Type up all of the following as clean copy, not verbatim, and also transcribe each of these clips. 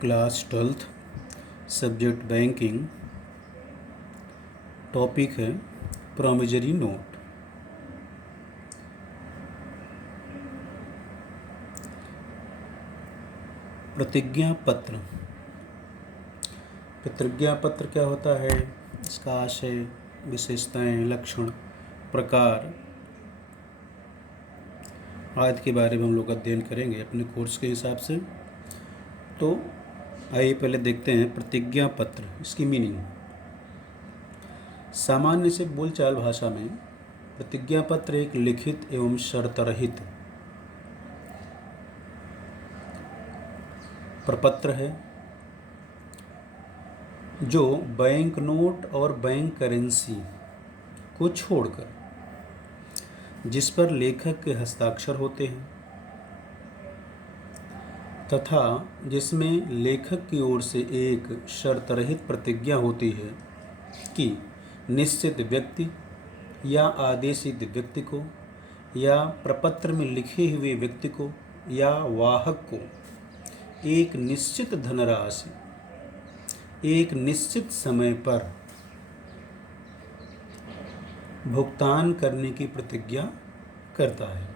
Class 12th subject banking. Topic है प्रॉमिजरी note. प्रतिज्ञा पत्र। प्रतिज्ञा पत्र क्या होता है, इसका आशय, विशेषताएं, लक्षण, प्रकार आदि के बारे में हम लोग अध्ययन करेंगे अपने कोर्स के हिसाब से। तो आइए पहले देखते हैं प्रतिज्ञा पत्र, इसकी मीनिंग। सामान्य से बोलचाल भाषा में प्रतिज्ञा पत्र एक लिखित एवं शर्त रहित प्रपत्र है जो बैंक नोट और बैंक करेंसी को छोड़कर जिस पर लेखक के हस्ताक्षर होते हैं तथा जिसमें लेखक की ओर से एक शर्त रहित प्रतिज्ञा होती है कि निश्चित व्यक्ति या आदेशित व्यक्ति को या प्रपत्र में लिखे हुए व्यक्ति को या वाहक को एक निश्चित धनराशि एक निश्चित समय पर भुगतान करने की प्रतिज्ञा करता है।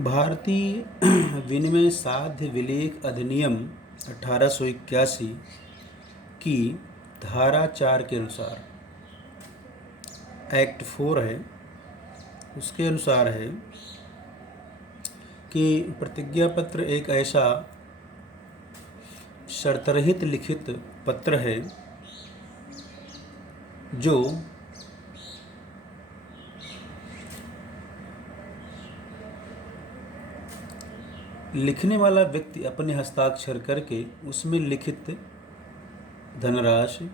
भारतीय विनिमय साध्य विलेख अधिनियम 1881 की धारा 4 के अनुसार, एक्ट 4 है, उसके अनुसार है कि प्रतिज्ञा पत्र एक ऐसा शर्तरहित लिखित पत्र है जो लिखने वाला व्यक्ति अपने हस्ताक्षर करके उसमें लिखित धनराशि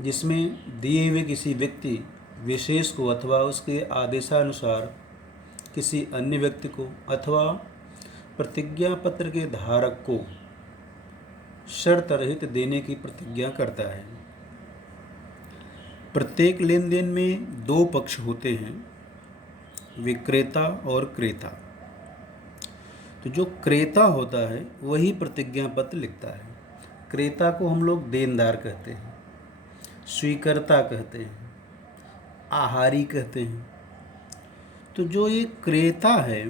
जिसमें दिए हुए किसी व्यक्ति विशेष को अथवा उसके आदेशानुसार किसी अन्य व्यक्ति को अथवा प्रतिज्ञा पत्र के धारक को शर्त रहित देने की प्रतिज्ञा करता है। प्रत्येक लेन देन में दो पक्ष होते हैं, विक्रेता और क्रेता। तो जो क्रेता होता है वही प्रतिज्ञा पत्र लिखता है। क्रेता को हम लोग देनदार कहते हैं, स्वीकर्ता कहते हैं, आहारी कहते हैं। तो जो ये क्रेता है,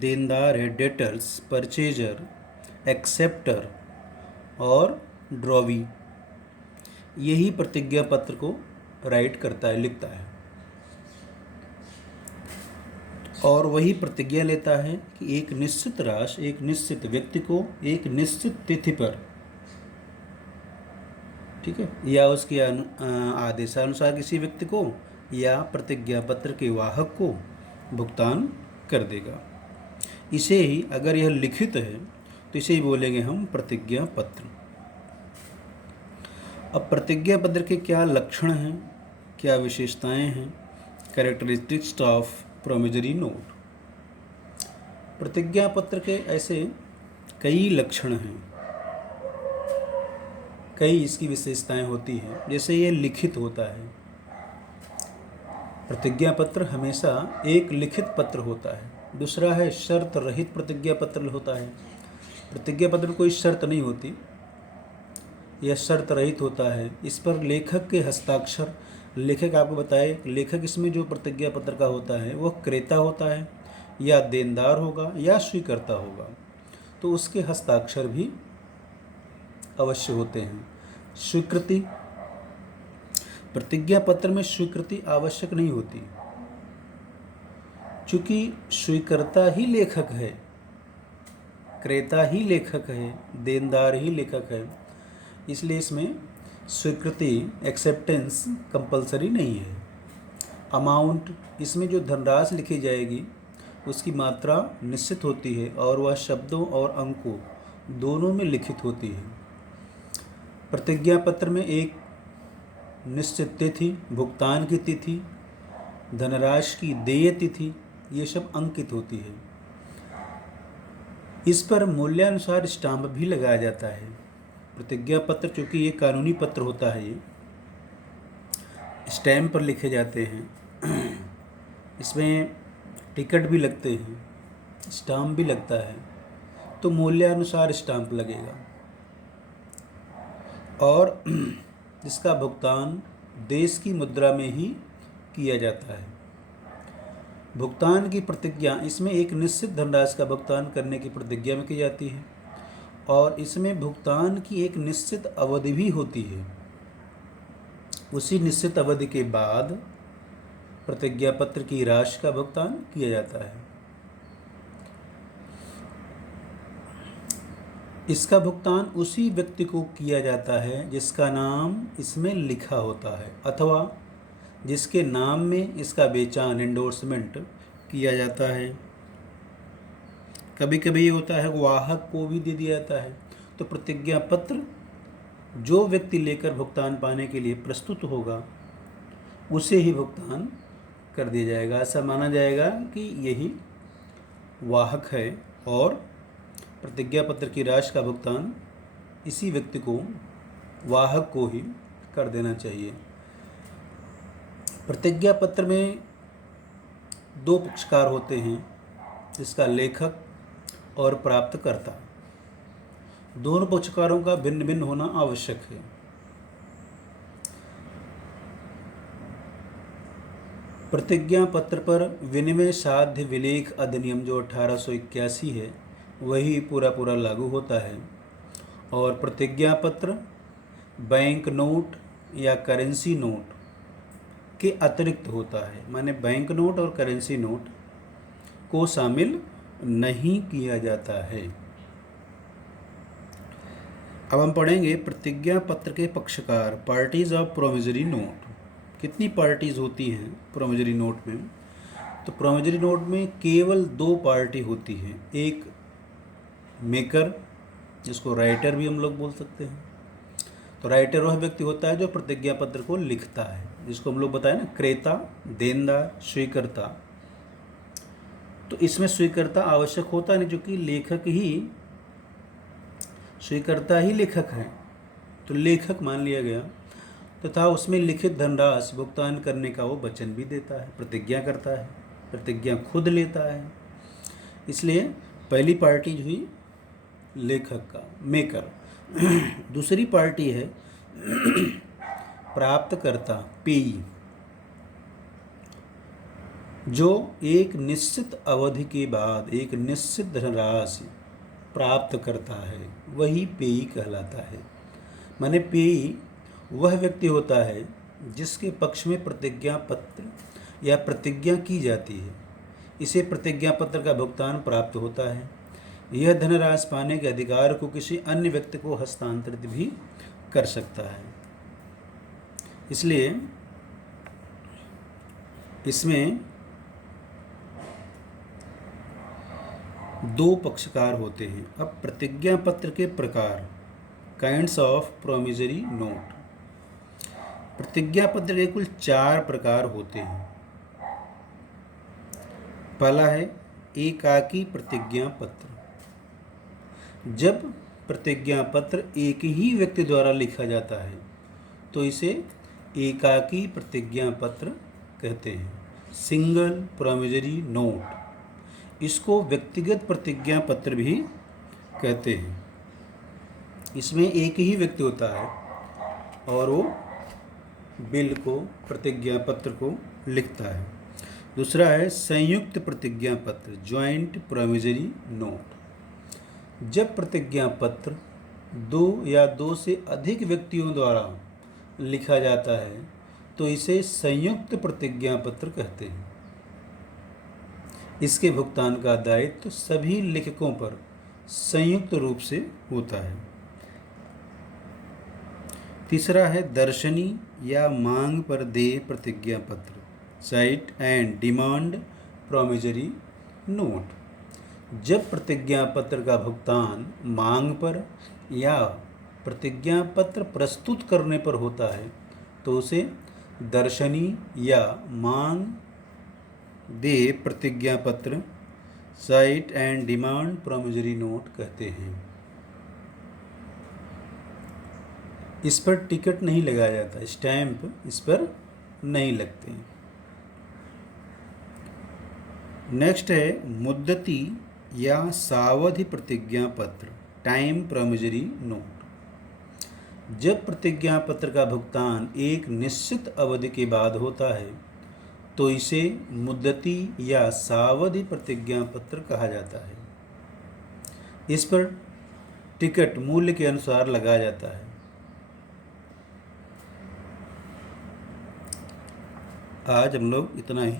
देनदार है, डेटर्स, परचेजर, एक्सेप्टर और ड्रॉवी, यही प्रतिज्ञा पत्र को राइट करता है, लिखता है और वही प्रतिज्ञा लेता है कि एक निश्चित राशि एक निश्चित व्यक्ति को एक निश्चित तिथि पर, ठीक है, या उसके आदेशानुसार किसी व्यक्ति को या प्रतिज्ञा पत्र के वाहक को भुगतान कर देगा। इसे ही अगर यह लिखित है तो इसे ही बोलेंगे हम प्रतिज्ञा पत्र। अब प्रतिज्ञा पत्र के क्या लक्षण हैं, क्या विशेषताएं हैं, कैरेक्टरिस्टिक्स ऑफ प्रॉमिजरी नोट। प्रतिज्ञा पत्र के ऐसे कई लक्षण हैं, कई इसकी विशेषताएं होती हैं। जैसे ये लिखित होता है, प्रतिज्ञा पत्र हमेशा एक लिखित पत्र होता है। दूसरा है शर्त रहित प्रतिज्ञा पत्र होता है। प्रतिज्ञा पत्र में कोई शर्त नहीं होती, यह शर्त रहित होता है। इस पर लेखक के हस्ताक्षर, लेखक आपको बताए, लेखक इसमें जो प्रतिज्ञा पत्र का होता है वह क्रेता होता है या देनदार होगा या स्वीकर्ता होगा, तो उसके हस्ताक्षर भी अवश्य होते हैं। स्वीकृति, प्रतिज्ञा पत्र में स्वीकृति आवश्यक नहीं होती, चूँकि स्वीकर्ता ही लेखक है, क्रेता ही लेखक है, देनदार ही लेखक है, इसलिए इसमें स्वीकृति, एक्सेप्टेंस कंपलसरी नहीं है। अमाउंट, इसमें जो धनराशि लिखी जाएगी उसकी मात्रा निश्चित होती है और वह शब्दों और अंकों दोनों में लिखित होती है। प्रतिज्ञा पत्र में एक निश्चित तिथि, भुगतान की तिथि, धनराशि की देय तिथि, ये सब अंकित होती है। इस पर मूल्यानुसार स्टाम्प भी लगाया जाता है। प्रतिज्ञा पत्र, चूँकि ये कानूनी पत्र होता है, ये स्टैम्प पर लिखे जाते हैं। इसमें टिकट भी लगते हैं, स्टाम्प भी लगता है, तो मूल्यानुसार स्टाम्प लगेगा। और इसका भुगतान देश की मुद्रा में ही किया जाता है। भुगतान की प्रतिज्ञा, इसमें एक निश्चित धनराशि का भुगतान करने की प्रतिज्ञा में की जाती है और इसमें भुगतान की एक निश्चित अवधि भी होती है। उसी निश्चित अवधि के बाद प्रतिज्ञा पत्र की राशि का भुगतान किया जाता है। इसका भुगतान उसी व्यक्ति को किया जाता है जिसका नाम इसमें लिखा होता है अथवा जिसके नाम में इसका बेचान एंडोर्समेंट किया जाता है। कभी कभी ये होता है वाहक को भी दे दिया जाता है। तो प्रतिज्ञा पत्र जो व्यक्ति लेकर भुगतान पाने के लिए प्रस्तुत होगा उसे ही भुगतान कर दिया जाएगा। ऐसा माना जाएगा कि यही वाहक है और प्रतिज्ञा पत्र की राशि का भुगतान इसी व्यक्ति को, वाहक को ही कर देना चाहिए। प्रतिज्ञा पत्र में दो पक्षकार होते हैं, जिसका लेखक और प्राप्तकर्ता। दोनों पक्षकारों का भिन्न भिन्न होना आवश्यक है। प्रतिज्ञा पत्र पर विनिमय साध्य विलेख अधिनियम जो 1881 है वही पूरा लागू होता है। और प्रतिज्ञा पत्र बैंक नोट या करेंसी नोट के अतिरिक्त होता है, माने बैंक नोट और करेंसी नोट को शामिल नहीं किया जाता है। अब हम पढ़ेंगे प्रतिज्ञा पत्र के पक्षकार, पार्टीज ऑफ प्रोमिजरी नोट। कितनी पार्टीज होती हैं प्रोमिजरी नोट में? तो प्रोमिजरी नोट में केवल दो पार्टी होती हैं। एक मेकर, जिसको राइटर भी हम लोग बोल सकते हैं। तो राइटर वह व्यक्ति होता है जो प्रतिज्ञा पत्र को लिखता है, जिसको हम लोग बताए ना, क्रेता, देनदार, स्वीकर्ता। तो इसमें स्वीकर्ता आवश्यक होता नहीं, क्योंकि लेखक ही, स्वीकर्ता ही लेखक है, तो लेखक मान लिया गया। तथा उसमें लिखित धनराशि भुगतान करने का वो वचन भी देता है, प्रतिज्ञा करता है, प्रतिज्ञा खुद लेता है। इसलिए पहली पार्टी हुई लेखक का, मेकर। दूसरी पार्टी है प्राप्तकर्ता, पेयी, जो एक निश्चित अवधि के बाद एक निश्चित धनराशि प्राप्त करता है, वही पेयी कहलाता है। माने पेयी वह व्यक्ति होता है जिसके पक्ष में प्रतिज्ञा पत्र या प्रतिज्ञा की जाती है, इसे प्रतिज्ञा पत्र का भुगतान प्राप्त होता है। यह धनराशि पाने के अधिकार को किसी अन्य व्यक्ति को हस्तांतरित भी कर सकता है। इसलिए इसमें दो पक्षकार होते हैं। अब प्रतिज्ञा पत्र के प्रकार, काइंड्स ऑफ प्रोमिजरी नोट। प्रतिज्ञा पत्र के कुल 4 प्रकार होते हैं। पहला है एकाकी प्रतिज्ञा पत्र। जब प्रतिज्ञा पत्र एक ही व्यक्ति द्वारा लिखा जाता है तो इसे एकाकी प्रतिज्ञा पत्र कहते हैं, सिंगल प्रोमिजरी नोट। इसको व्यक्तिगत प्रतिज्ञा पत्र भी कहते हैं। इसमें एक ही व्यक्ति होता है और वो बिल को, प्रतिज्ञा पत्र को लिखता है। दूसरा है संयुक्त प्रतिज्ञा पत्र, ज्वाइंट प्रोमिजरी नोट। जब प्रतिज्ञा पत्र 2 या 2 से अधिक व्यक्तियों द्वारा लिखा जाता है तो इसे संयुक्त प्रतिज्ञा पत्र कहते हैं। इसके भुगतान का दायित्व सभी लेखकों पर संयुक्त रूप से होता है। तीसरा है दर्शनी या मांग पर देय प्रतिज्ञा पत्र, site and demand promissory note. जब प्रतिज्ञा पत्र का भुगतान मांग पर या प्रतिज्ञा पत्र प्रस्तुत करने पर होता है तो उसे दर्शनी या मांग देय प्रतिज्ञा पत्र, site and demand promissory note कहते हैं। इस पर टिकट नहीं लगाया जाता, स्टैंप इस पर नहीं लगते। नेक्स्ट है मुद्दती या सावधि प्रतिज्ञा पत्र, टाइम प्रोमिजरी नोट। जब प्रतिज्ञा पत्र का भुगतान एक निश्चित अवधि के बाद होता है तो इसे मुद्दती या सावधि प्रतिज्ञा पत्र कहा जाता है। इस पर टिकट मूल्य के अनुसार लगाया जाता है। आज हम लोग इतना ही